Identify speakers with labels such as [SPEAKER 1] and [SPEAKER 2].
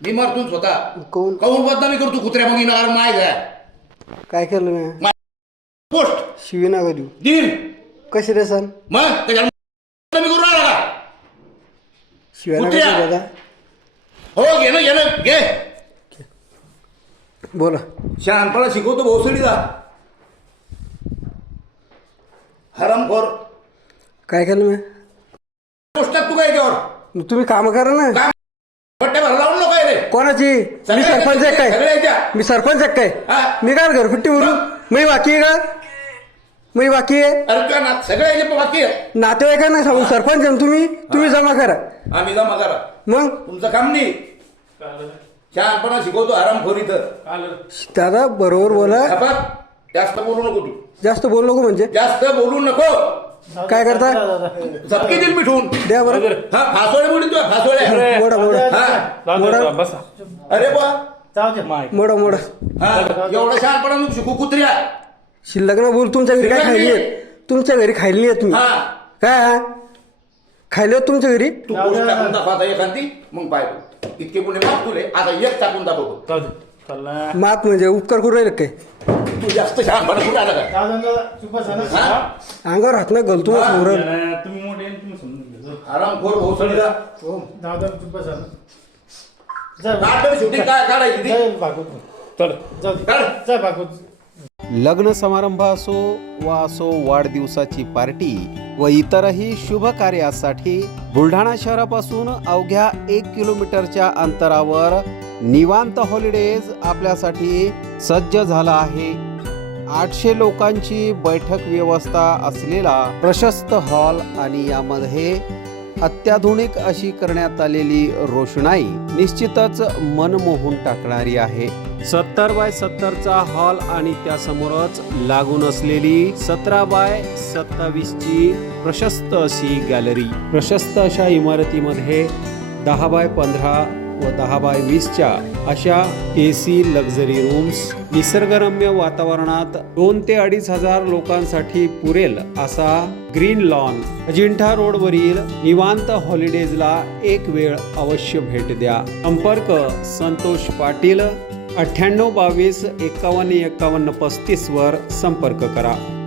[SPEAKER 1] मी मारतून स्वतः
[SPEAKER 2] कोण
[SPEAKER 1] काऊन बदनामी करतो कुत्र्या मग इनार माय जाय
[SPEAKER 2] काय केलं मी
[SPEAKER 1] पोस्ट
[SPEAKER 2] शिवी नका देऊ
[SPEAKER 1] दिन
[SPEAKER 2] कशी रे सण
[SPEAKER 1] मग त्याच्या बदनामी करू राहिला का
[SPEAKER 2] शिव्या नका
[SPEAKER 1] कुत्र्या.
[SPEAKER 2] देऊ दादा
[SPEAKER 1] हो घे ना घे
[SPEAKER 2] बोला
[SPEAKER 1] शहाणपणा शिकवतो भोसडीला हरामखोर
[SPEAKER 2] काय केलं मी
[SPEAKER 1] पोस्टात तू काय याच्यावर
[SPEAKER 2] मग तुम्ही काम करा ना
[SPEAKER 1] बट्ट्या भर लावून नको आहे रे
[SPEAKER 2] कोणाची मी
[SPEAKER 1] सगळे
[SPEAKER 2] सरपंच आहे
[SPEAKER 1] सगळे
[SPEAKER 2] काय
[SPEAKER 1] याच्या.
[SPEAKER 2] मी सरपंच आहे काय
[SPEAKER 1] हा.
[SPEAKER 2] मी काय घरपट्टी बोलू मी बाकी आहे का मी बाकी आहे
[SPEAKER 1] अरे तुझ्या नात सगळे याचे बाकी आहे
[SPEAKER 2] नातेवाईकांना सांगू सरपंच आहे ना तुम्ही जमा करा
[SPEAKER 1] आम्ही जमा करा
[SPEAKER 2] मग
[SPEAKER 1] तुमचं काम नाही शहाणपणा शिकवतो हरामखोरी तर
[SPEAKER 2] दादा बरोबर बोला
[SPEAKER 1] जास्त बोलू नको तू
[SPEAKER 2] जास्त बोल नको म्हणजे
[SPEAKER 1] जास्त बोलू नको
[SPEAKER 2] काय करता
[SPEAKER 1] झपकी दिल मिठून
[SPEAKER 2] द्या बरं
[SPEAKER 1] हा फासोळे बोलू तुझ्या फासोळे
[SPEAKER 2] मोडा मोडा
[SPEAKER 1] हा
[SPEAKER 2] मोडा
[SPEAKER 1] अरे बा
[SPEAKER 2] मोडा मोडा
[SPEAKER 1] हा एवढा शहाणपणा नको शिकू कुत्र्या
[SPEAKER 2] शिल्लक ना बोल तुमच्या घरी काय खायली आहेत तुमच्या घरी खायली आहेत तुम्ही
[SPEAKER 1] हा
[SPEAKER 2] काय हा खायले आहेत तुमच्या घरी
[SPEAKER 1] तू पोस्ट टाकून दाखव आता एखादी मग पाय इतके पुणे माग तुले आता एक टाकून दाखवतो
[SPEAKER 2] मात म्हणजे उपकार करू राहिले काय
[SPEAKER 1] तू जास्त शहाणपणा कुठे आला का हा?
[SPEAKER 2] अंगावर हात नाही घालतो
[SPEAKER 3] तुम्ही मोठे तुम्ही समजून घ्या
[SPEAKER 1] हरामखोर भोसडीला
[SPEAKER 4] दादा चुप बसा
[SPEAKER 1] नाटक शूटिंग काय काढायची ती?
[SPEAKER 4] जय भागवत
[SPEAKER 3] चल
[SPEAKER 4] जाऊ दे.
[SPEAKER 1] काढ.
[SPEAKER 4] जय भागवत
[SPEAKER 5] लग्न समारंभ असो वाढदिवसाची पार्टी व इतरही शुभ कार्यासाठी बुलढाणा शहरापासून अवघ्या 1 किलोमीटरच्या अंतरावर निवांत हॉलिडेज आपल्यासाठी सज्ज झाला आहे. 800 लोकांची बैठक व्यवस्था असलेला प्रशस्त हॉल आणि यामध्ये अत्याधुनिक अशी करण्यात आलेली रोषणाई निश्चितच मन मोहून टाकणारी आहे. 70 बाय 70चा हॉल आणि त्यासमोरच लागून असलेली 17 बाय 27 ची प्रशस्त अशी गॅलरी. प्रशस्त अशा इमारतीमध्ये 10 बाय 15 व 10 बाय 20च्या अशा AC लक्झरी रूम्स, निसर्गरम्य वातावरणात 2 ते 2.5 हजार लोकांसाठी पुरेल असा ग्रीन लॉन. अजिंठा रोडवरील निवांत हॉलिडेजला एक वेळ अवश्य भेट द्या. संपर्क संतोष पाटील 98 22 51 51 35 वर संपर्क करा.